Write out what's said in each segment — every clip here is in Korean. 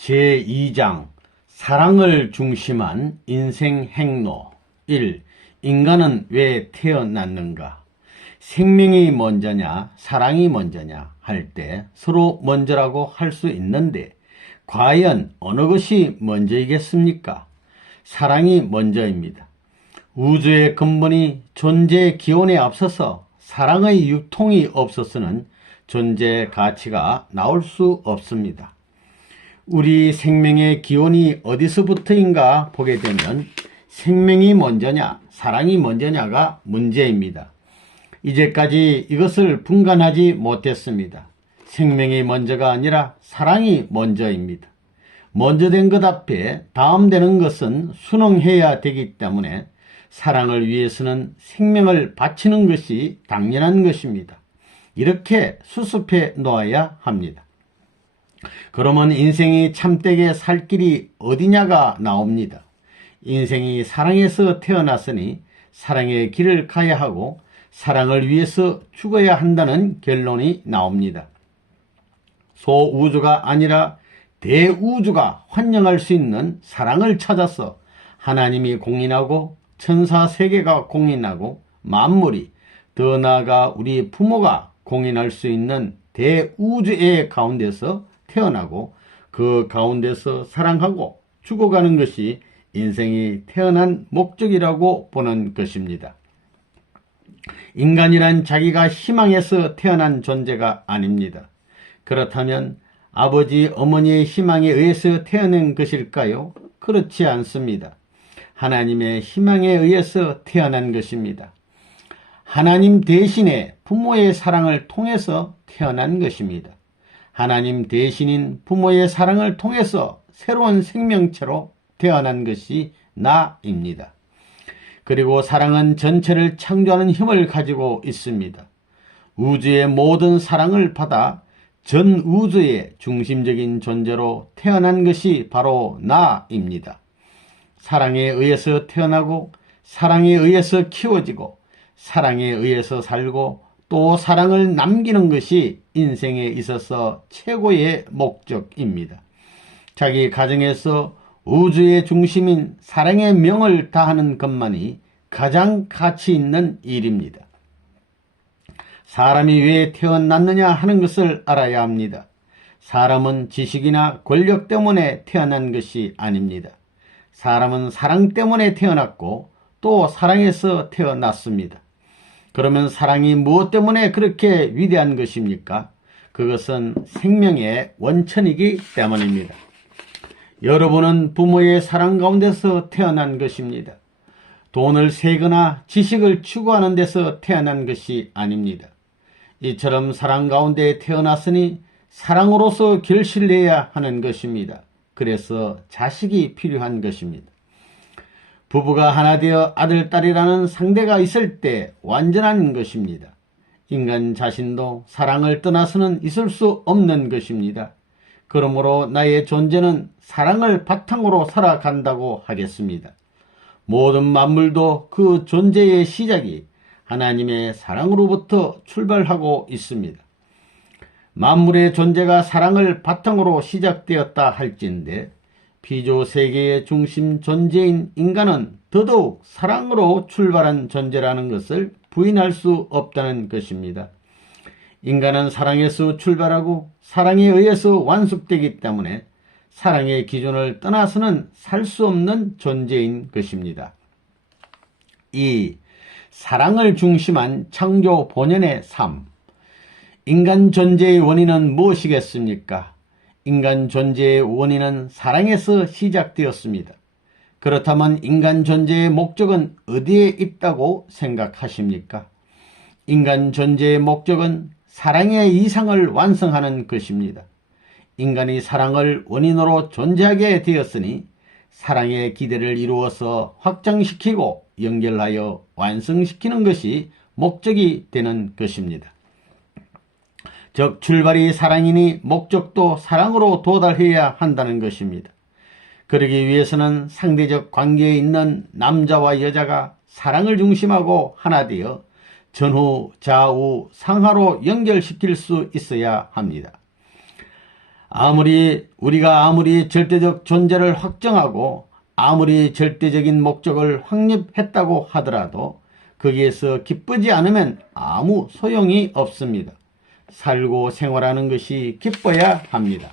제2장 사랑을 중심한 인생 행로 1. 인간은 왜 태어났는가? 생명이 먼저냐 사랑이 먼저냐 할 때 서로 먼저라고 할 수 있는데 과연 어느 것이 먼저이겠습니까? 사랑이 먼저입니다. 우주의 근본이 존재의 기원에 앞서서 사랑의 유통이 없어서는 존재 가치가 나올 수 없습니다. 우리 생명의 기원이 어디서부터인가 보게 되면 생명이 먼저냐 사랑이 먼저냐가 문제입니다. 이제까지 이것을 분간하지 못했습니다. 생명이 먼저가 아니라 사랑이 먼저입니다. 먼저 된 것 앞에 다음 되는 것은 순응해야 되기 때문에 사랑을 위해서는 생명을 바치는 것이 당연한 것입니다. 이렇게 수습해 놓아야 합니다. 그러면 인생이 참되게 살 길이 어디냐가 나옵니다. 인생이 사랑에서 태어났으니 사랑의 길을 가야 하고 사랑을 위해서 죽어야 한다는 결론이 나옵니다. 소우주가 아니라 대우주가 환영할 수 있는 사랑을 찾아서 하나님이 공인하고 천사 세계가 공인하고 만물이 더 나아가 우리 부모가 공인할 수 있는 대우주의 가운데서 태어나고 그 가운데서 사랑하고 죽어가는 것이 인생이 태어난 목적이라고 보는 것입니다. 인간이란 자기가 희망에서 태어난 존재가 아닙니다. 그렇다면 아버지, 어머니의 희망에 의해서 태어난 것일까요? 그렇지 않습니다. 하나님의 희망에 의해서 태어난 것입니다. 하나님 대신에 부모의 사랑을 통해서 태어난 것입니다. 하나님 대신인 부모의 사랑을 통해서 새로운 생명체로 태어난 것이 나입니다. 그리고 사랑은 전체를 창조하는 힘을 가지고 있습니다. 우주의 모든 사랑을 받아 전 우주의 중심적인 존재로 태어난 것이 바로 나입니다. 사랑에 의해서 태어나고 사랑에 의해서 키워지고 사랑에 의해서 살고 또 사랑을 남기는 것이 인생에 있어서 최고의 목적입니다. 자기 가정에서 우주의 중심인 사랑의 명을 다하는 것만이 가장 가치 있는 일입니다. 사람이 왜 태어났느냐 하는 것을 알아야 합니다. 사람은 지식이나 권력 때문에 태어난 것이 아닙니다. 사람은 사랑 때문에 태어났고 또 사랑에서 태어났습니다. 그러면 사랑이 무엇 때문에 그렇게 위대한 것입니까? 그것은 생명의 원천이기 때문입니다. 여러분은 부모의 사랑 가운데서 태어난 것입니다. 돈을 세거나 지식을 추구하는 데서 태어난 것이 아닙니다. 이처럼 사랑 가운데 태어났으니 사랑으로서 결실내야 하는 것입니다. 그래서 자식이 필요한 것입니다. 부부가 하나 되어 아들, 딸이라는 상대가 있을 때 완전한 것입니다. 인간 자신도 사랑을 떠나서는 있을 수 없는 것입니다. 그러므로 나의 존재는 사랑을 바탕으로 살아간다고 하겠습니다. 모든 만물도 그 존재의 시작이 하나님의 사랑으로부터 출발하고 있습니다. 만물의 존재가 사랑을 바탕으로 시작되었다 할진대 피조 세계의 중심 존재인 인간은 더더욱 사랑으로 출발한 존재라는 것을 부인할 수 없다는 것입니다. 인간은 사랑에서 출발하고 사랑에 의해서 완숙되기 때문에 사랑의 기준을 떠나서는 살 수 없는 존재인 것입니다. 2. 사랑을 중심한 창조 본연의 삶. 인간 존재의 원인은 무엇이겠습니까? 인간 존재의 원인은 사랑에서 시작되었습니다. 그렇다면 인간 존재의 목적은 어디에 있다고 생각하십니까? 인간 존재의 목적은 사랑의 이상을 완성하는 것입니다. 인간이 사랑을 원인으로 존재하게 되었으니 사랑의 기대를 이루어서 확장시키고 연결하여 완성시키는 것이 목적이 되는 것입니다. 즉 출발이 사랑이니 목적도 사랑으로 도달해야 한다는 것입니다. 그러기 위해서는 상대적 관계에 있는 남자와 여자가 사랑을 중심하고 하나 되어 전후, 좌우, 상하로 연결시킬 수 있어야 합니다. 우리가 아무리 절대적 존재를 확정하고 아무리 절대적인 목적을 확립했다고 하더라도 거기에서 기쁘지 않으면 아무 소용이 없습니다. 살고 생활하는 것이 기뻐야 합니다.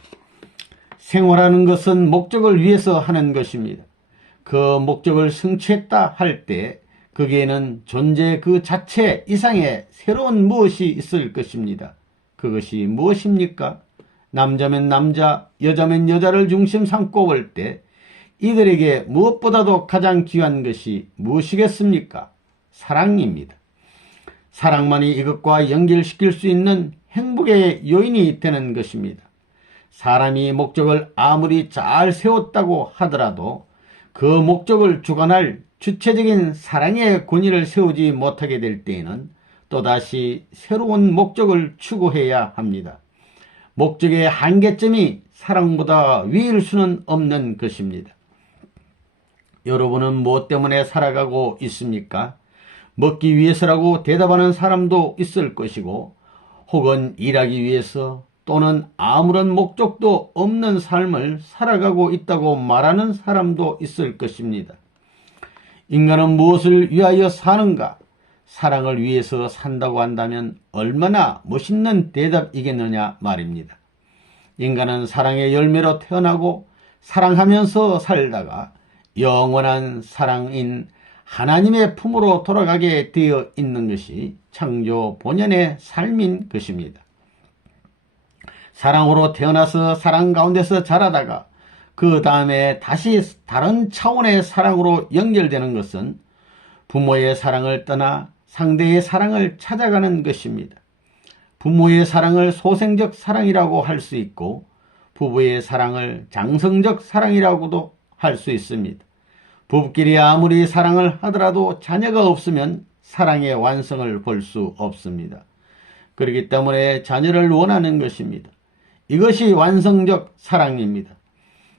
생활하는 것은 목적을 위해서 하는 것입니다. 그 목적을 성취했다 할 때 거기에는 존재 그 자체 이상의 새로운 무엇이 있을 것입니다. 그것이 무엇입니까? 남자면 남자, 여자면 여자를 중심 삼고 볼 때 이들에게 무엇보다도 가장 귀한 것이 무엇이겠습니까? 사랑입니다. 사랑만이 이것과 연결시킬 수 있는 행복의 요인이 되는 것입니다. 사람이 목적을 아무리 잘 세웠다고 하더라도 그 목적을 주관할 주체적인 사랑의 권위를 세우지 못하게 될 때에는 또다시 새로운 목적을 추구해야 합니다. 목적의 한계점이 사랑보다 위일 수는 없는 것입니다. 여러분은 무엇 때문에 살아가고 있습니까? 먹기 위해서라고 대답하는 사람도 있을 것이고 혹은 일하기 위해서 또는 아무런 목적도 없는 삶을 살아가고 있다고 말하는 사람도 있을 것입니다. 인간은 무엇을 위하여 사는가? 사랑을 위해서 산다고 한다면 얼마나 멋있는 대답이겠느냐 말입니다. 인간은 사랑의 열매로 태어나고 사랑하면서 살다가 영원한 사랑인 하나님의 품으로 돌아가게 되어 있는 것이 창조 본연의 삶인 것입니다. 사랑으로 태어나서 사랑 가운데서 자라다가 그 다음에 다시 다른 차원의 사랑으로 연결되는 것은 부모의 사랑을 떠나 상대의 사랑을 찾아가는 것입니다. 부모의 사랑을 소생적 사랑이라고 할 수 있고 부부의 사랑을 장성적 사랑이라고도 할 수 있습니다. 부부끼리 아무리 사랑을 하더라도 자녀가 없으면 사랑의 완성을 볼 수 없습니다. 그렇기 때문에 자녀를 원하는 것입니다. 이것이 완성적 사랑입니다.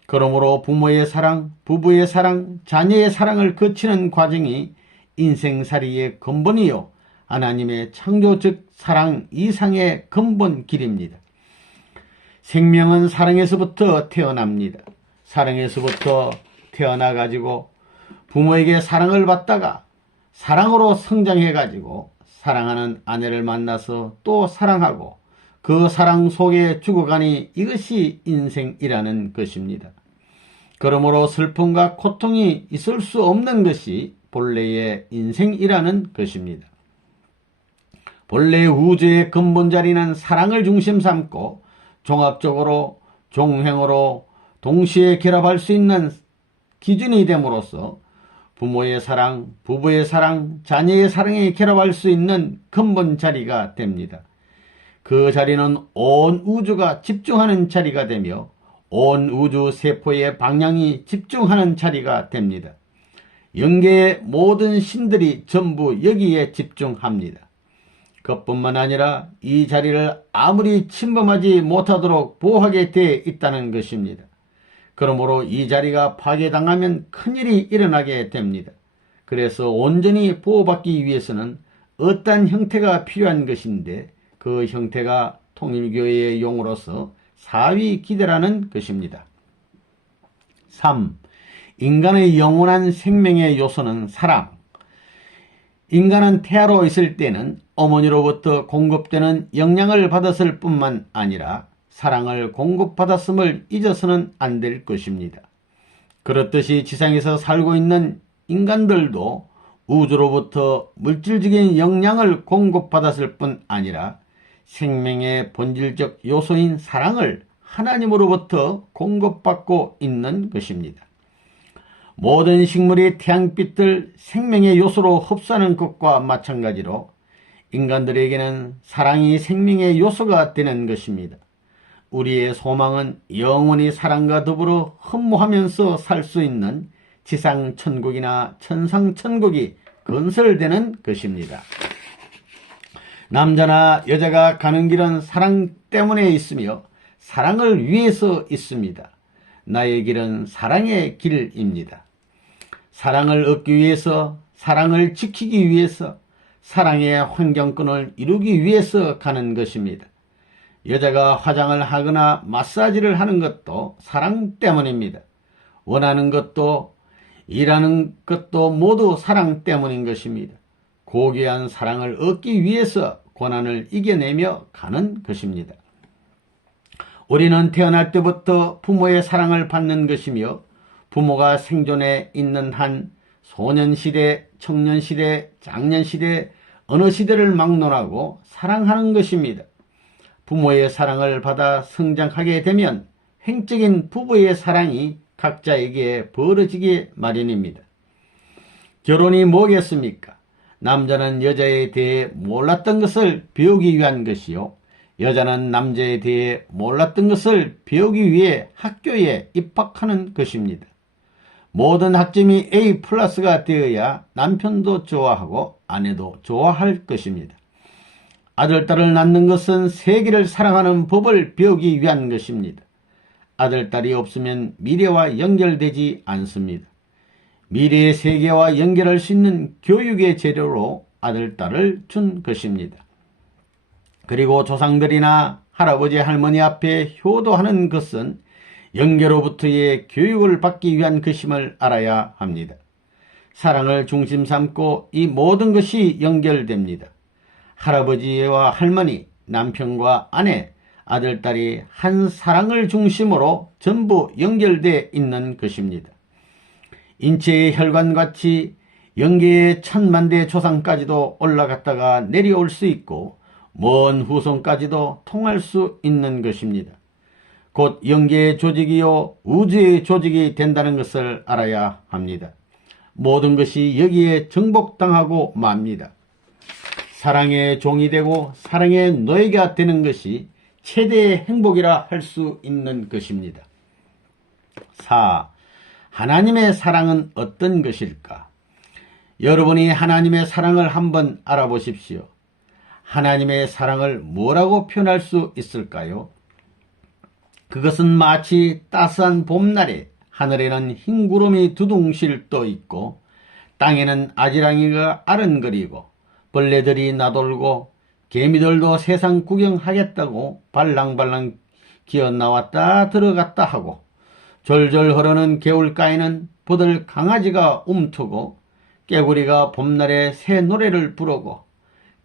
그러므로 부모의 사랑, 부부의 사랑, 자녀의 사랑을 거치는 과정이 인생살이의 근본이요 하나님의 창조적 사랑 이상의 근본 길입니다. 생명은 사랑에서부터 태어납니다. 사랑에서부터 태어나가지고 부모에게 사랑을 받다가 사랑으로 성장해가지고 사랑하는 아내를 만나서 또 사랑하고 그 사랑 속에 죽어가니 이것이 인생이라는 것입니다. 그러므로 슬픔과 고통이 있을 수 없는 것이 본래의 인생이라는 것입니다. 본래 우주의 근본 자리는 사랑을 중심 삼고 종합적으로 종횡으로 동시에 결합할 수 있는 기준이 됨으로써 부모의 사랑, 부부의 사랑, 자녀의 사랑에 결합할 수 있는 근본 자리가 됩니다. 그 자리는 온 우주가 집중하는 자리가 되며 온 우주 세포의 방향이 집중하는 자리가 됩니다. 영계의 모든 신들이 전부 여기에 집중합니다. 그뿐만 아니라 이 자리를 아무리 침범하지 못하도록 보호하게 되어 있다는 것입니다. 그러므로 이 자리가 파괴당하면 큰일이 일어나게 됩니다. 그래서 온전히 보호받기 위해서는 어떠한 형태가 필요한 것인데 그 형태가 통일교회의 용어로서 사위기대라는 것입니다. 3. 인간의 영원한 생명의 요소는 사랑. 인간은 태아로 있을 때는 어머니로부터 공급되는 영양을 받았을 뿐만 아니라 사랑을 공급받았음을 잊어서는 안 될 것입니다. 그렇듯이 지상에서 살고 있는 인간들도 우주로부터 물질적인 영양을 공급받았을 뿐 아니라 생명의 본질적 요소인 사랑을 하나님으로부터 공급받고 있는 것입니다. 모든 식물이 태양빛을 생명의 요소로 흡수하는 것과 마찬가지로 인간들에게는 사랑이 생명의 요소가 되는 것입니다. 우리의 소망은 영원히 사랑과 더불어 흠모하면서 살 수 있는 지상천국이나 천상천국이 건설되는 것입니다. 남자나 여자가 가는 길은 사랑 때문에 있으며 사랑을 위해서 있습니다. 나의 길은 사랑의 길입니다. 사랑을 얻기 위해서, 사랑을 지키기 위해서, 사랑의 환경권을 이루기 위해서 가는 것입니다. 여자가 화장을 하거나 마사지를 하는 것도 사랑 때문입니다. 원하는 것도 일하는 것도 모두 사랑 때문인 것입니다. 고귀한 사랑을 얻기 위해서 고난을 이겨내며 가는 것입니다. 우리는 태어날 때부터 부모의 사랑을 받는 것이며 부모가 생존해 있는 한 소년시대, 청년시대, 장년시대, 어느 시대를 막론하고 사랑하는 것입니다. 부모의 사랑을 받아 성장하게 되면 횡적인 부부의 사랑이 각자에게 벌어지기 마련입니다. 결혼이 뭐겠습니까? 남자는 여자에 대해 몰랐던 것을 배우기 위한 것이요, 여자는 남자에 대해 몰랐던 것을 배우기 위해 학교에 입학하는 것입니다. 모든 학점이 A+가 되어야 남편도 좋아하고 아내도 좋아할 것입니다. 아들, 딸을 낳는 것은 세계를 사랑하는 법을 배우기 위한 것입니다. 아들, 딸이 없으면 미래와 연결되지 않습니다. 미래의 세계와 연결할 수 있는 교육의 재료로 아들, 딸을 준 것입니다. 그리고 조상들이나 할아버지, 할머니 앞에 효도하는 것은 영계로부터의 교육을 받기 위한 것임을 알아야 합니다. 사랑을 중심 삼고 이 모든 것이 연결됩니다. 할아버지와 할머니, 남편과 아내, 아들, 딸이 한 사랑을 중심으로 전부 연결되어 있는 것입니다. 인체의 혈관같이 영계의 천만대 조상까지도 올라갔다가 내려올 수 있고 먼 후손까지도 통할 수 있는 것입니다. 곧 영계의 조직이요 우주의 조직이 된다는 것을 알아야 합니다. 모든 것이 여기에 정복당하고 맙니다. 사랑의 종이 되고 사랑의 노예가 되는 것이 최대의 행복이라 할 수 있는 것입니다. 4. 하나님의 사랑은 어떤 것일까? 여러분이 하나님의 사랑을 한번 알아보십시오. 하나님의 사랑을 뭐라고 표현할 수 있을까요? 그것은 마치 따스한 봄날에 하늘에는 흰 구름이 두둥실 떠 있고 땅에는 아지랑이가 아른거리고 벌레들이 나돌고 개미들도 세상 구경하겠다고 발랑발랑 기어나왔다 들어갔다 하고 졸졸 흐르는 개울가에는 보들 강아지가 움트고 깨구리가 봄날에 새 노래를 부르고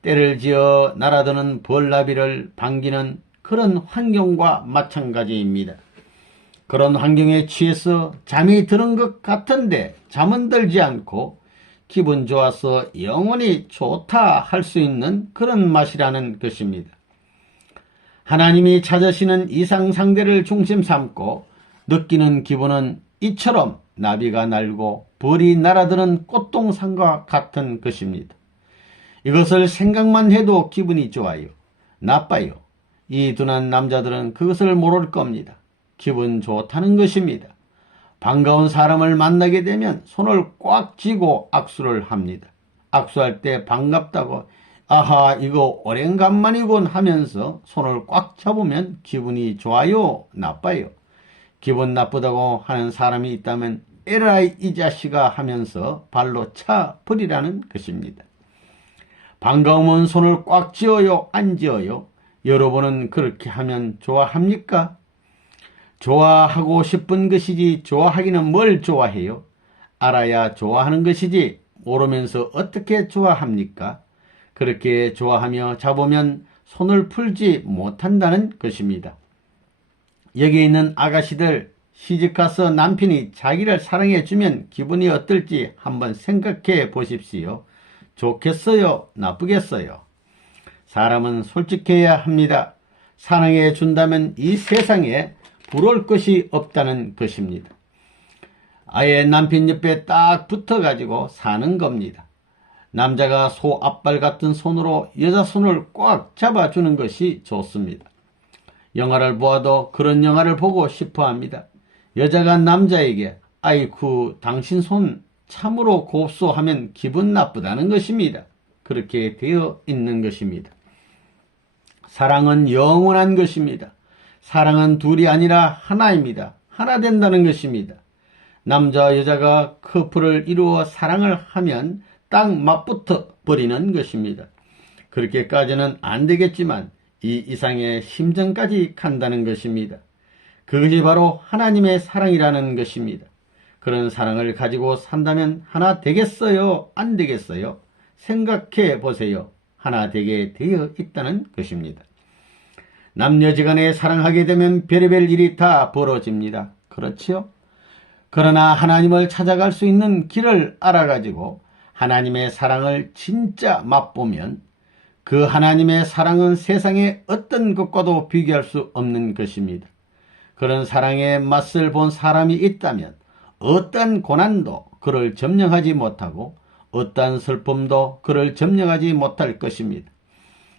때를 지어 날아드는 벌나비를 반기는 그런 환경과 마찬가지입니다. 그런 환경에 취해서 잠이 드는 것 같은데 잠은 들지 않고 기분 좋아서 영원히 좋다 할 수 있는 그런 맛이라는 것입니다. 하나님이 찾으시는 이상상대를 중심 삼고 느끼는 기분은 이처럼 나비가 날고 벌이 날아드는 꽃동산과 같은 것입니다. 이것을 생각만 해도 기분이 좋아요. 나빠요. 이 둔한 남자들은 그것을 모를 겁니다. 기분 좋다는 것입니다. 반가운 사람을 만나게 되면 손을 꽉 쥐고 악수를 합니다. 악수할 때 반갑다고 아하 이거 오랜간만이군 하면서 손을 꽉 잡으면 기분이 좋아요, 나빠요? 기분 나쁘다고 하는 사람이 있다면 에라이 이 자식아 하면서 발로 차 버리라는 것입니다. 반가우면 손을 꽉 쥐어요, 안 쥐어요? 여러분은 그렇게 하면 좋아합니까? 좋아하고 싶은 것이지 좋아하기는 뭘 좋아해요? 알아야 좋아하는 것이지 모르면서 어떻게 좋아합니까? 그렇게 좋아하며 잡으면 손을 풀지 못한다는 것입니다. 여기 있는 아가씨들 시집가서 남편이 자기를 사랑해주면 기분이 어떨지 한번 생각해 보십시오. 좋겠어요? 나쁘겠어요? 사람은 솔직해야 합니다. 사랑해 준다면 이 세상에 부러울 것이 없다는 것입니다. 아예 남편 옆에 딱 붙어가지고 사는 겁니다. 남자가 소 앞발 같은 손으로 여자 손을 꽉 잡아주는 것이 좋습니다. 영화를 보아도 그런 영화를 보고 싶어 합니다. 여자가 남자에게 아이쿠 당신 손 참으로 곱소 하면 기분 나쁘다는 것입니다. 그렇게 되어 있는 것입니다. 사랑은 영원한 것입니다. 사랑은 둘이 아니라 하나입니다. 하나 된다는 것입니다. 남자와 여자가 커플을 이루어 사랑을 하면 딱 맞붙어 버리는 것입니다. 그렇게까지는 안 되겠지만 이 이상의 심정까지 간다는 것입니다. 그것이 바로 하나님의 사랑이라는 것입니다. 그런 사랑을 가지고 산다면 하나 되겠어요? 안 되겠어요? 생각해 보세요. 하나 되게 되어 있다는 것입니다. 남녀지간에 사랑하게 되면 별의별 일이 다 벌어집니다. 그렇지요? 그러나 하나님을 찾아갈 수 있는 길을 알아가지고 하나님의 사랑을 진짜 맛보면 그 하나님의 사랑은 세상의 어떤 것과도 비교할 수 없는 것입니다. 그런 사랑의 맛을 본 사람이 있다면 어떠한 고난도 그를 점령하지 못하고 어떠한 슬픔도 그를 점령하지 못할 것입니다.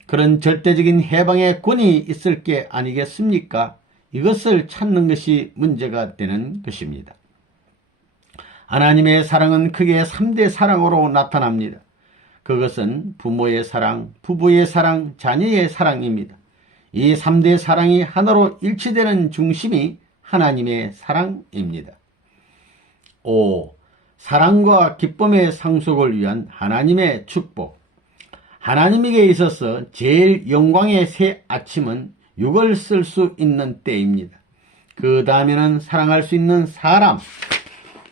그런 절대적인 해방의 권이 있을 게 아니겠습니까? 이것을 찾는 것이 문제가 되는 것입니다. 하나님의 사랑은 크게 3대 사랑으로 나타납니다. 그것은 부모의 사랑, 부부의 사랑, 자녀의 사랑입니다. 이 3대 사랑이 하나로 일치되는 중심이 하나님의 사랑입니다. 5. 사랑과 기쁨의 상속을 위한 하나님의 축복. 하나님에게 있어서 제일 영광의 새 아침은 육을 쓸 수 있는 때입니다. 그 다음에는 사랑할 수 있는 사람,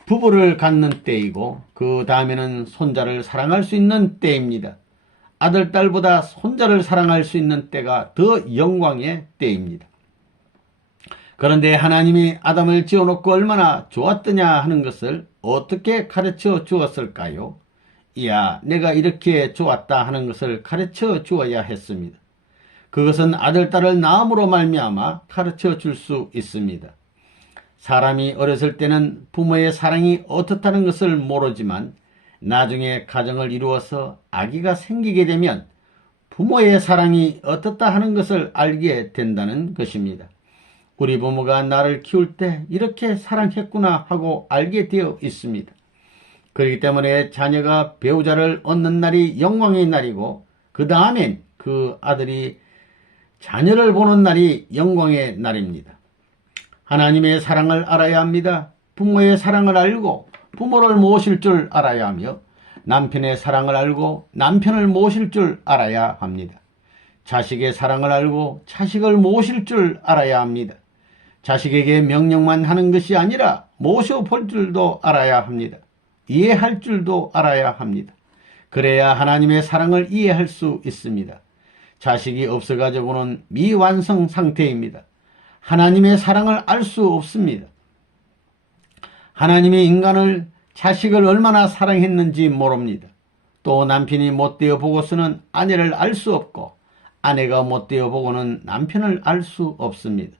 부부를 갖는 때이고 그 다음에는 손자를 사랑할 수 있는 때입니다. 아들, 딸보다 손자를 사랑할 수 있는 때가 더 영광의 때입니다. 그런데 하나님이 아담을 지어놓고 얼마나 좋았더냐 하는 것을 어떻게 가르쳐 주었을까요? 이야, 내가 이렇게 좋았다 하는 것을 가르쳐 주어야 했습니다. 그것은 아들, 딸을 낳음으로 말미암아 가르쳐 줄 수 있습니다. 사람이 어렸을 때는 부모의 사랑이 어떻다는 것을 모르지만 나중에 가정을 이루어서 아기가 생기게 되면 부모의 사랑이 어떻다 하는 것을 알게 된다는 것입니다. 우리 부모가 나를 키울 때 이렇게 사랑했구나 하고 알게 되어 있습니다. 그렇기 때문에 자녀가 배우자를 얻는 날이 영광의 날이고 그 다음엔 그 아들이 자녀를 보는 날이 영광의 날입니다. 하나님의 사랑을 알아야 합니다. 부모의 사랑을 알고 부모를 모실 줄 알아야 하며 남편의 사랑을 알고 남편을 모실 줄 알아야 합니다. 자식의 사랑을 알고 자식을 모실 줄 알아야 합니다. 자식에게 명령만 하는 것이 아니라 모셔볼 줄도 알아야 합니다. 이해할 줄도 알아야 합니다. 그래야 하나님의 사랑을 이해할 수 있습니다. 자식이 없어가지고는 미완성 상태입니다. 하나님의 사랑을 알 수 없습니다. 하나님이 인간을 자식을 얼마나 사랑했는지 모릅니다. 또 남편이 못되어 보고서는 아내를 알 수 없고 아내가 못되어 보고는 남편을 알 수 없습니다.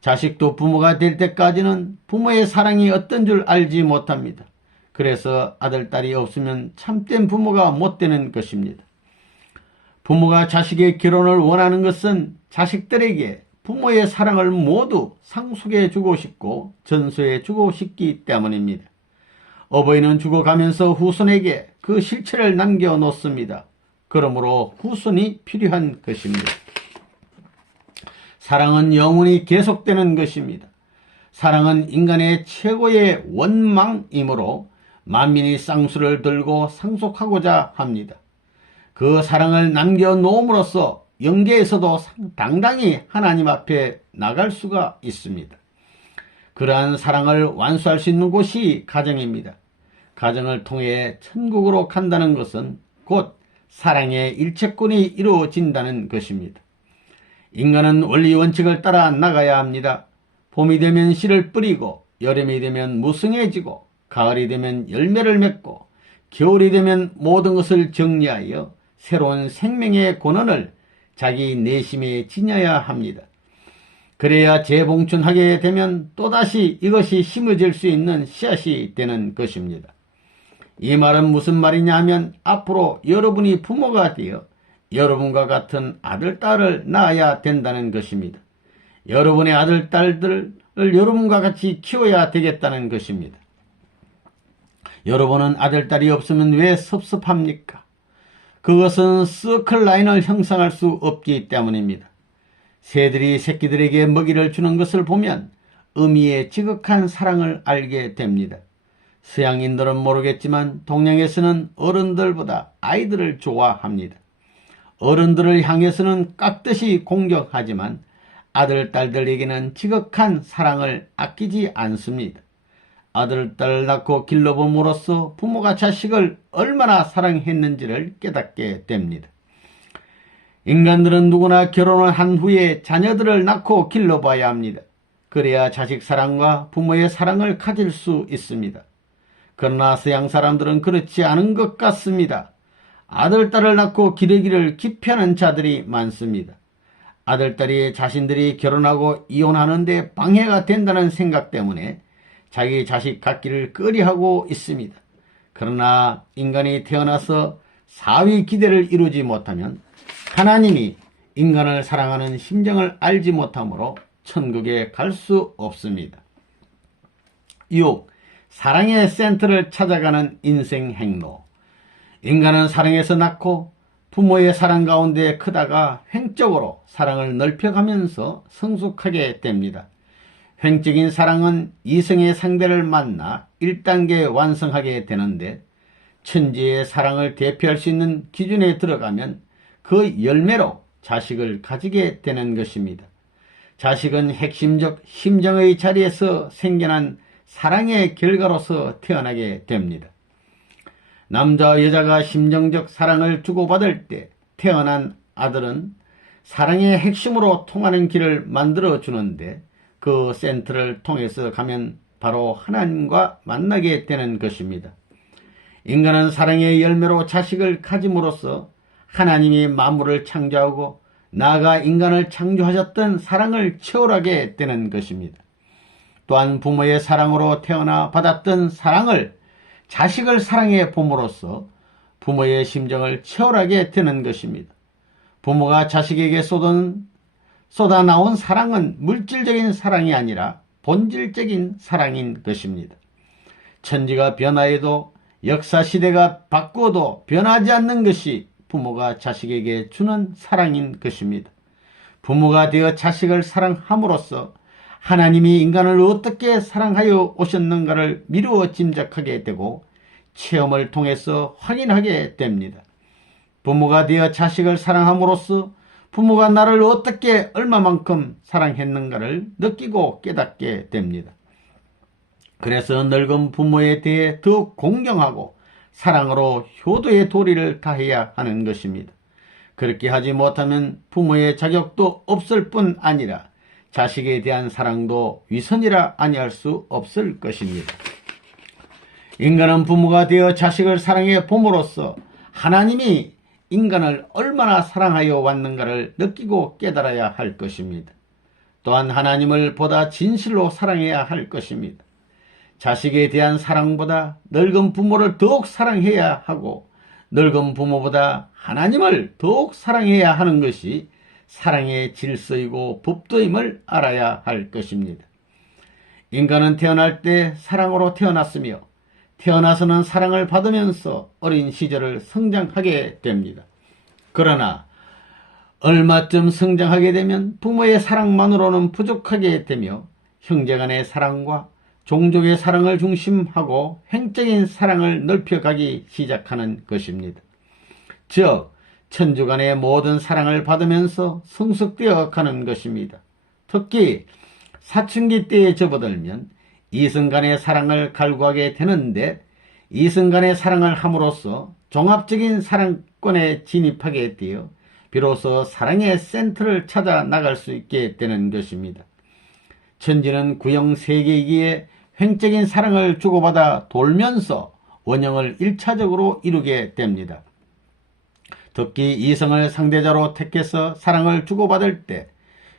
자식도 부모가 될 때까지는 부모의 사랑이 어떤 줄 알지 못합니다. 그래서 아들, 딸이 없으면 참된 부모가 못 되는 것입니다. 부모가 자식의 결혼을 원하는 것은 자식들에게 부모의 사랑을 모두 상속해 주고 싶고 전수해 주고 싶기 때문입니다. 어버이는 죽어가면서 후손에게 그 실체를 남겨놓습니다. 그러므로 후손이 필요한 것입니다. 사랑은 영원히 계속되는 것입니다. 사랑은 인간의 최고의 원망이므로 만민이 쌍수를 들고 상속하고자 합니다. 그 사랑을 남겨놓음으로써 영계에서도 당당히 하나님 앞에 나갈 수가 있습니다. 그러한 사랑을 완수할 수 있는 곳이 가정입니다. 가정을 통해 천국으로 간다는 것은 곧 사랑의 일체권이 이루어진다는 것입니다. 인간은 원리 원칙을 따라 나가야 합니다. 봄이 되면 씨를 뿌리고 여름이 되면 무성해지고 가을이 되면 열매를 맺고 겨울이 되면 모든 것을 정리하여 새로운 생명의 권원을 자기 내심에 지녀야 합니다. 그래야 재봉춘하게 되면 또다시 이것이 심어질 수 있는 씨앗이 되는 것입니다. 이 말은 무슨 말이냐 하면 앞으로 여러분이 부모가 되어 여러분과 같은 아들, 딸을 낳아야 된다는 것입니다. 여러분의 아들, 딸들을 여러분과 같이 키워야 되겠다는 것입니다. 여러분은 아들, 딸이 없으면 왜 섭섭합니까? 그것은 서클 라인을 형성할 수 없기 때문입니다. 새들이 새끼들에게 먹이를 주는 것을 보면 의미의 지극한 사랑을 알게 됩니다. 서양인들은 모르겠지만 동양에서는 어른들보다 아이들을 좋아합니다. 어른들을 향해서는 깍듯이 공격하지만 아들, 딸들에게는 지극한 사랑을 아끼지 않습니다. 아들, 딸을 낳고 길러봄으로써 부모가 자식을 얼마나 사랑했는지를 깨닫게 됩니다. 인간들은 누구나 결혼을 한 후에 자녀들을 낳고 길러봐야 합니다. 그래야 자식 사랑과 부모의 사랑을 가질 수 있습니다. 그러나 서양 사람들은 그렇지 않은 것 같습니다. 아들, 딸을 낳고 기르기를 기피하는 자들이 많습니다. 아들, 딸이 자신들이 결혼하고 이혼하는데 방해가 된다는 생각 때문에 자기 자식 갖기를 꺼려하고 있습니다. 그러나 인간이 태어나서 사위 기대를 이루지 못하면 하나님이 인간을 사랑하는 심정을 알지 못하므로 천국에 갈 수 없습니다. 6. 사랑의 센터를 찾아가는 인생 행로. 인간은 사랑에서 낳고 부모의 사랑 가운데 크다가 횡적으로 사랑을 넓혀가면서 성숙하게 됩니다. 횡적인 사랑은 이성의 상대를 만나 1단계 완성하게 되는데 천지의 사랑을 대표할 수 있는 기준에 들어가면 그 열매로 자식을 가지게 되는 것입니다. 자식은 핵심적 심정의 자리에서 생겨난 사랑의 결과로서 태어나게 됩니다. 남자와 여자가 심정적 사랑을 주고받을 때 태어난 아들은 사랑의 핵심으로 통하는 길을 만들어 주는데 그 센터를 통해서 가면 바로 하나님과 만나게 되는 것입니다. 인간은 사랑의 열매로 자식을 가짐으로써 하나님이 만물을 창조하고 나아가 인간을 창조하셨던 사랑을 체험하게 되는 것입니다. 또한 부모의 사랑으로 태어나 받았던 사랑을 자식을 사랑해 봄으로써 부모의 심정을 체험하게 되는 것입니다. 부모가 자식에게 쏟아나온 사랑은 물질적인 사랑이 아니라 본질적인 사랑인 것입니다. 천지가 변화해도 역사시대가 바꾸어도 변하지 않는 것이 부모가 자식에게 주는 사랑인 것입니다. 부모가 되어 자식을 사랑함으로써 하나님이 인간을 어떻게 사랑하여 오셨는가를 미루어 짐작하게 되고 체험을 통해서 확인하게 됩니다. 부모가 되어 자식을 사랑함으로써 부모가 나를 어떻게 얼마만큼 사랑했는가를 느끼고 깨닫게 됩니다. 그래서 늙은 부모에 대해 더욱 공경하고 사랑으로 효도의 도리를 다해야 하는 것입니다. 그렇게 하지 못하면 부모의 자격도 없을 뿐 아니라 자식에 대한 사랑도 위선이라 아니할 수 없을 것입니다. 인간은 부모가 되어 자식을 사랑해 봄으로써 하나님이 인간을 얼마나 사랑하여 왔는가를 느끼고 깨달아야 할 것입니다. 또한 하나님을 보다 진실로 사랑해야 할 것입니다. 자식에 대한 사랑보다 늙은 부모를 더욱 사랑해야 하고 늙은 부모보다 하나님을 더욱 사랑해야 하는 것이 사랑의 질서이고 법도임을 알아야 할 것입니다. 인간은 태어날 때 사랑으로 태어났으며 태어나서는 사랑을 받으면서 어린 시절을 성장하게 됩니다. 그러나 얼마쯤 성장하게 되면 부모의 사랑만으로는 부족하게 되며 형제간의 사랑과 종족의 사랑을 중심하고 횡적인 사랑을 넓혀가기 시작하는 것입니다. 즉 천주간의 모든 사랑을 받으면서 성숙되어 가는 것입니다. 특히 사춘기 때에 접어들면 이성간의 사랑을 갈구하게 되는데 이성간의 사랑을 함으로써 종합적인 사랑권에 진입하게 되어 비로소 사랑의 센터를 찾아 나갈 수 있게 되는 것입니다. 천지는 구형 세계이기에 횡적인 사랑을 주고받아 돌면서 원형을 1차적으로 이루게 됩니다. 특히 이성을 상대자로 택해서 사랑을 주고받을 때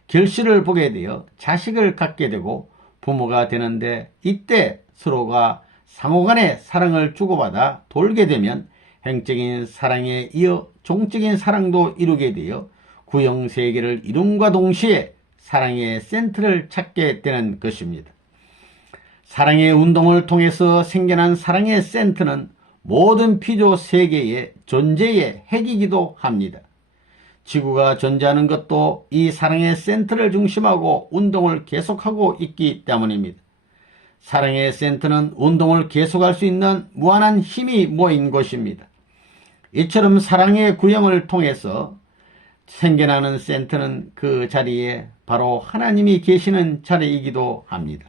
결실을 보게 되어 자식을 갖게 되고 부모가 되는데 이때 서로가 상호간의 사랑을 주고받아 돌게 되면 행적인 사랑에 이어 종적인 사랑도 이루게 되어 구형세계를 이룸과 동시에 사랑의 센터를 찾게 되는 것입니다. 사랑의 운동을 통해서 생겨난 사랑의 센터는 모든 피조 세계의 존재의 핵이기도 합니다. 지구가 존재하는 것도 이 사랑의 센터를 중심하고 운동을 계속하고 있기 때문입니다. 사랑의 센터는 운동을 계속할 수 있는 무한한 힘이 모인 곳입니다. 이처럼 사랑의 구형을 통해서 생겨나는 센터는 그 자리에 바로 하나님이 계시는 자리이기도 합니다.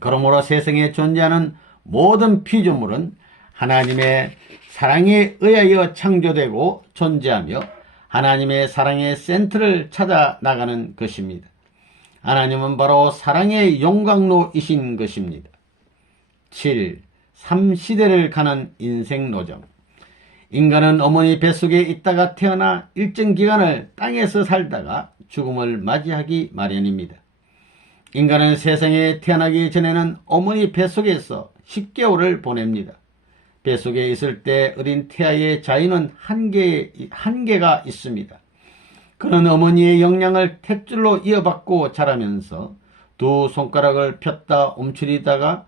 그러므로 세상에 존재하는 모든 피조물은 하나님의 사랑에 의하여 창조되고 존재하며 하나님의 사랑의 센터를 찾아 나가는 것입니다. 하나님은 바로 사랑의 용광로이신 것입니다. 7. 3시대를 가는 인생 노정. 인간은 어머니 뱃속에 있다가 태어나 일정 기간을 땅에서 살다가 죽음을 맞이하기 마련입니다. 인간은 세상에 태어나기 전에는 어머니 뱃속에서 10개월을 보냅니다. 뱃속에 있을 때 어린 태아의 자유는 한계가 있습니다. 그는 어머니의 영양을 탯줄로 이어받고 자라면서 두 손가락을 폈다 움츠리다가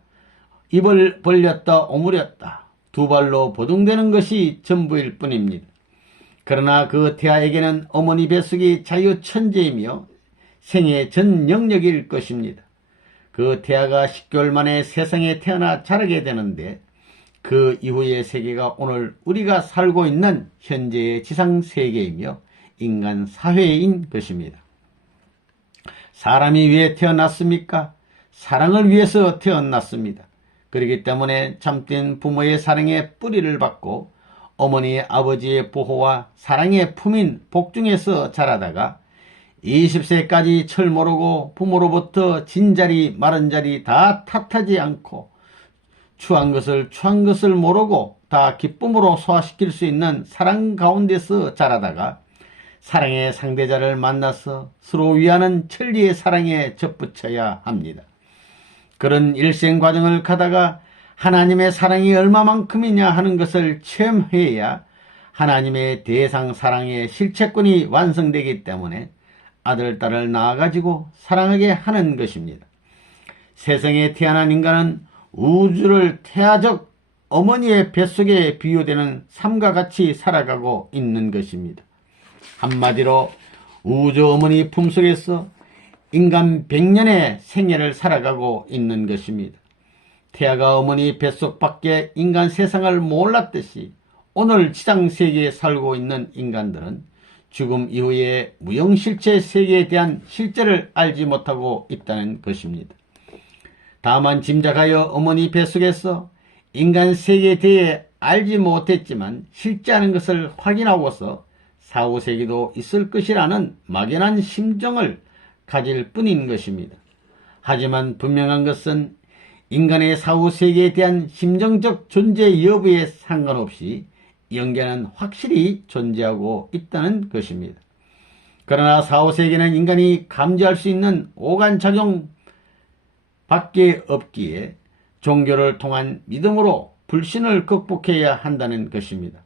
입을 벌렸다 오므렸다 두 발로 보둥대는 것이 전부일 뿐입니다. 그러나 그 태아에게는 어머니 뱃속이 자유천재이며 생애 전 영역일 것입니다. 그 태아가 10개월 만에 세상에 태어나 자라게 되는데 그 이후의 세계가 오늘 우리가 살고 있는 현재의 지상세계이며 인간 사회인 것입니다. 사람이 왜 태어났습니까? 사랑을 위해서 태어났습니다. 그렇기 때문에 참된 부모의 사랑의 뿌리를 받고 어머니 아버지의 보호와 사랑의 품인 복중에서 자라다가 20세까지 철 모르고 부모로부터 진자리 마른자리 다 탓하지 않고 추한 것을 모르고 다 기쁨으로 소화시킬 수 있는 사랑 가운데서 자라다가 사랑의 상대자를 만나서 서로 위하는 천리의 사랑에 접붙여야 합니다. 그런 일생 과정을 가다가 하나님의 사랑이 얼마만큼이냐 하는 것을 체험해야 하나님의 대상 사랑의 실체권이 완성되기 때문에 아들, 딸을 낳아가지고 사랑하게 하는 것입니다. 세상에 태어난 인간은 우주를 태아적 어머니의 뱃속에 비유되는 삶과 같이 살아가고 있는 것입니다. 한마디로 우주 어머니 품속에서 인간 100년의 생애를 살아가고 있는 것입니다. 태아가 어머니 뱃속 밖에 인간 세상을 몰랐듯이 오늘 지상세계에 살고 있는 인간들은 죽음 이후의 무형실체 세계에 대한 실제를 알지 못하고 있다는 것입니다. 다만 짐작하여 어머니 뱃속에서 인간 세계에 대해 알지 못했지만 실제하는 것을 확인하고서 사후세계도 있을 것이라는 막연한 심정을 가질 뿐인 것입니다. 하지만 분명한 것은 인간의 사후세계에 대한 심정적 존재 여부에 상관없이 영계는 확실히 존재하고 있다는 것입니다. 그러나 사후세계는 인간이 감지할 수 있는 오간작용 밖에 없기에 종교를 통한 믿음으로 불신을 극복해야 한다는 것입니다.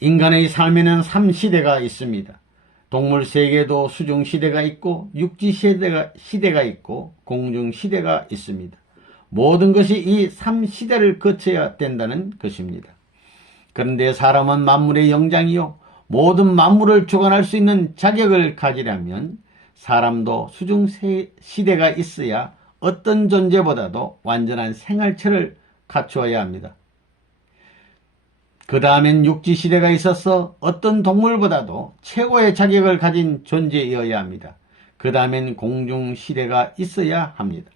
인간의 삶에는 3시대가 있습니다. 동물세계에도 수중시대가 있고 육지시대가 있고 공중시대가 있습니다. 모든 것이 이 3시대를 거쳐야 된다는 것입니다. 그런데 사람은 만물의 영장이요 모든 만물을 주관할 수 있는 자격을 가지려면 사람도 수중시대가 있어야 어떤 존재보다도 완전한 생활체를 갖추어야 합니다. 그 다음엔 육지시대가 있어서 어떤 동물보다도 최고의 자격을 가진 존재이어야 합니다. 그 다음엔 공중시대가 있어야 합니다.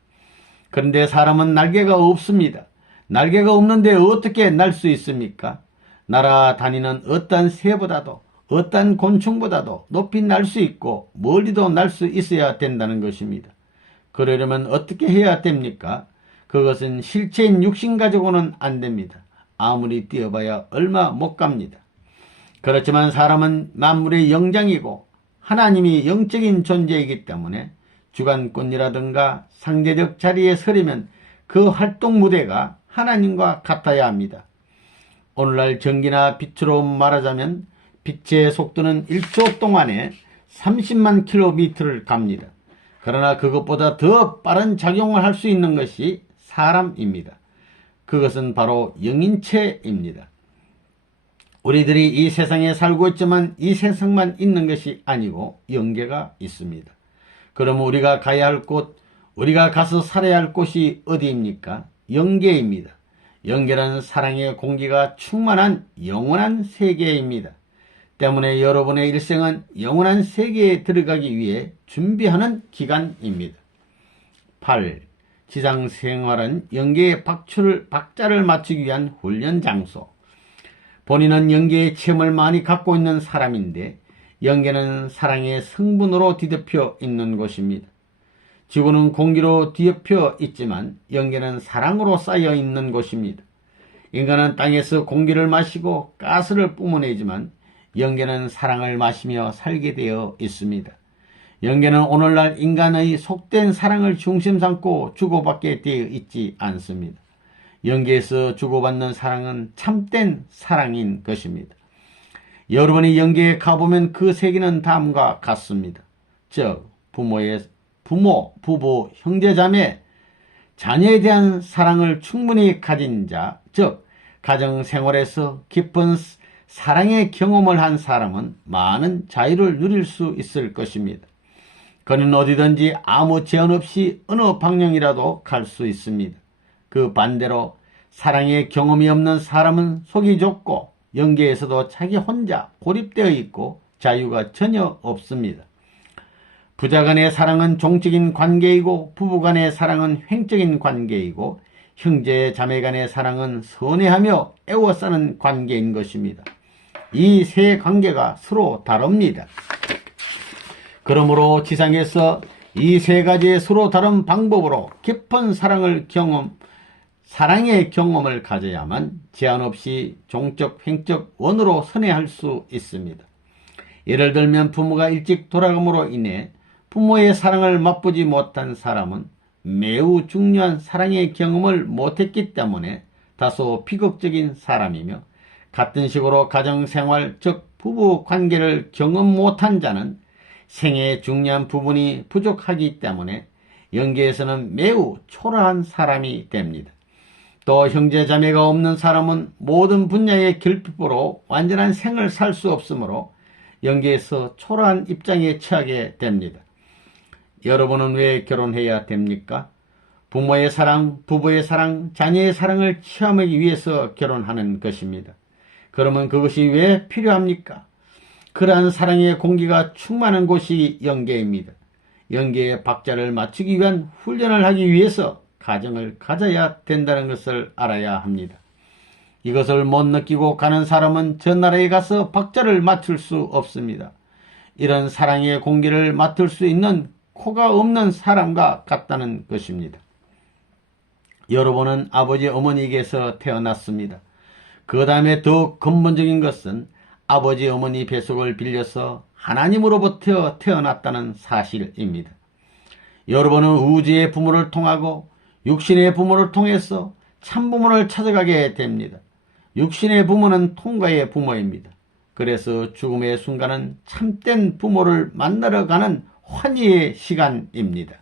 그런데 사람은 날개가 없습니다. 날개가 없는데 어떻게 날 수 있습니까? 날아다니는 어떤 새보다도 어떤 곤충보다도 높이 날 수 있고 멀리도 날 수 있어야 된다는 것입니다. 그러려면 어떻게 해야 됩니까? 그것은 실체인 육신 가지고는 안 됩니다. 아무리 뛰어봐야 얼마 못 갑니다. 그렇지만 사람은 만물의 영장이고 하나님이 영적인 존재이기 때문에 주관권이라든가 상대적 자리에 서려면 그 활동 무대가 하나님과 같아야 합니다. 오늘날 전기나 빛으로 말하자면 빛의 속도는 1초 동안에 30만 킬로미터를 갑니다. 그러나 그것보다 더 빠른 작용을 할 수 있는 것이 사람입니다. 그것은 바로 영인체입니다. 우리들이 이 세상에 살고 있지만 이 세상만 있는 것이 아니고 영계가 있습니다. 그럼 우리가 가야 할 곳, 우리가 가서 살아야 할 곳이 어디입니까? 영계입니다. 영계는 사랑의 공기가 충만한 영원한 세계입니다. 때문에 여러분의 일생은 영원한 세계에 들어가기 위해 준비하는 기간입니다. 8. 지상생활은 영계의 박자를 맞추기 위한 훈련 장소. 본인은 영계의 체험을 많이 갖고 있는 사람인데 영계는 사랑의 성분으로 뒤덮여 있는 곳입니다. 지구는 공기로 뒤덮여 있지만 영계는 사랑으로 쌓여 있는 곳입니다. 인간은 땅에서 공기를 마시고 가스를 뿜어내지만 영계는 사랑을 마시며 살게 되어 있습니다. 영계는 오늘날 인간의 속된 사랑을 중심 삼고 주고받게 되어 있지 않습니다. 영계에서 주고받는 사랑은 참된 사랑인 것입니다. 여러분이 영계에 가보면 그 세계는 다음과 같습니다. 즉 부모, 부부, 형제자매, 자녀에 대한 사랑을 충분히 가진 자, 즉 가정생활에서 깊은 사랑의 경험을 한 사람은 많은 자유를 누릴 수 있을 것입니다. 그는 어디든지 아무 제한 없이 어느 방향이라도 갈 수 있습니다. 그 반대로 사랑의 경험이 없는 사람은 속이 좁고 영계에서도 자기 혼자 고립되어 있고 자유가 전혀 없습니다. 부자 간의 사랑은 종적인 관계이고 부부 간의 사랑은 횡적인 관계이고 형제 자매 간의 사랑은 선회하며 애워싸는 관계인 것입니다. 이 세 관계가 서로 다릅니다. 그러므로 지상에서 이 세 가지의 서로 다른 방법으로 깊은 사랑의 경험을 가져야만 제한 없이 종적, 횡적, 원으로 선회할 수 있습니다. 예를 들면 부모가 일찍 돌아감으로 인해 부모의 사랑을 맛보지 못한 사람은 매우 중요한 사랑의 경험을 못했기 때문에 다소 비극적인 사람이며, 같은 식으로 가정생활, 즉 부부 관계를 경험 못한 자는 생애의 중요한 부분이 부족하기 때문에 영계에서는 매우 초라한 사람이 됩니다. 또 형제자매가 없는 사람은 모든 분야의 결핍으로 완전한 생을 살 수 없으므로 영계에서 초라한 입장에 처하게 됩니다. 여러분은 왜 결혼해야 됩니까? 부모의 사랑, 부부의 사랑, 자녀의 사랑을 체험하기 위해서 결혼하는 것입니다. 그러면 그것이 왜 필요합니까? 그러한 사랑의 공기가 충만한 곳이 영계입니다. 영계의 박자를 맞추기 위한 훈련을 하기 위해서 가정을 가져야 된다는 것을 알아야 합니다. 이것을 못 느끼고 가는 사람은 저 나라에 가서 박자를 맞출 수 없습니다. 이런 사랑의 공기를 맡을 수 있는 코가 없는 사람과 같다는 것입니다. 여러분은 아버지 어머니에게서 태어났습니다. 그 다음에 더욱 근본적인 것은 아버지 어머니 뱃속을 빌려서 하나님으로부터 태어났다는 사실입니다. 여러분은 우주의 부모를 통하고 육신의 부모를 통해서 참부모를 찾아가게 됩니다. 육신의 부모는 통과의 부모입니다. 그래서 죽음의 순간은 참된 부모를 만나러 가는 환희의 시간입니다.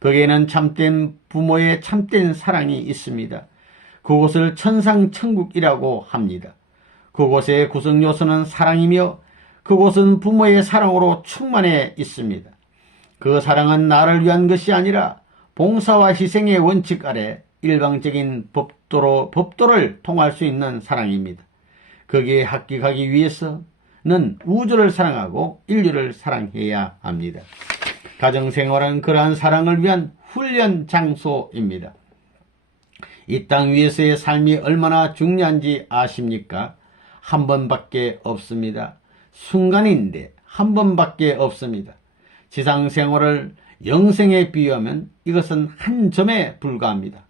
거기에는 참된 부모의 참된 사랑이 있습니다. 그곳을 천상천국이라고 합니다. 그곳의 구성요소는 사랑이며 그곳은 부모의 사랑으로 충만해 있습니다. 그 사랑은 나를 위한 것이 아니라 봉사와 희생의 원칙 아래 일방적인 법도를 통할 수 있는 사랑입니다. 거기에 합격하기 위해서는 우주를 사랑하고 인류를 사랑해야 합니다. 가정생활은 그러한 사랑을 위한 훈련 장소입니다. 이 땅 위에서의 삶이 얼마나 중요한지 아십니까? 한 번밖에 없습니다. 순간인데 한 번밖에 없습니다. 지상생활을 영생에 비유하면 이것은 한 점에 불과합니다.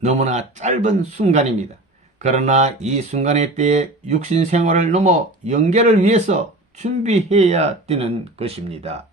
너무나 짧은 순간입니다. 그러나 이 순간의 때에 육신생활을 넘어 영계를 위해서 준비해야 되는 것입니다.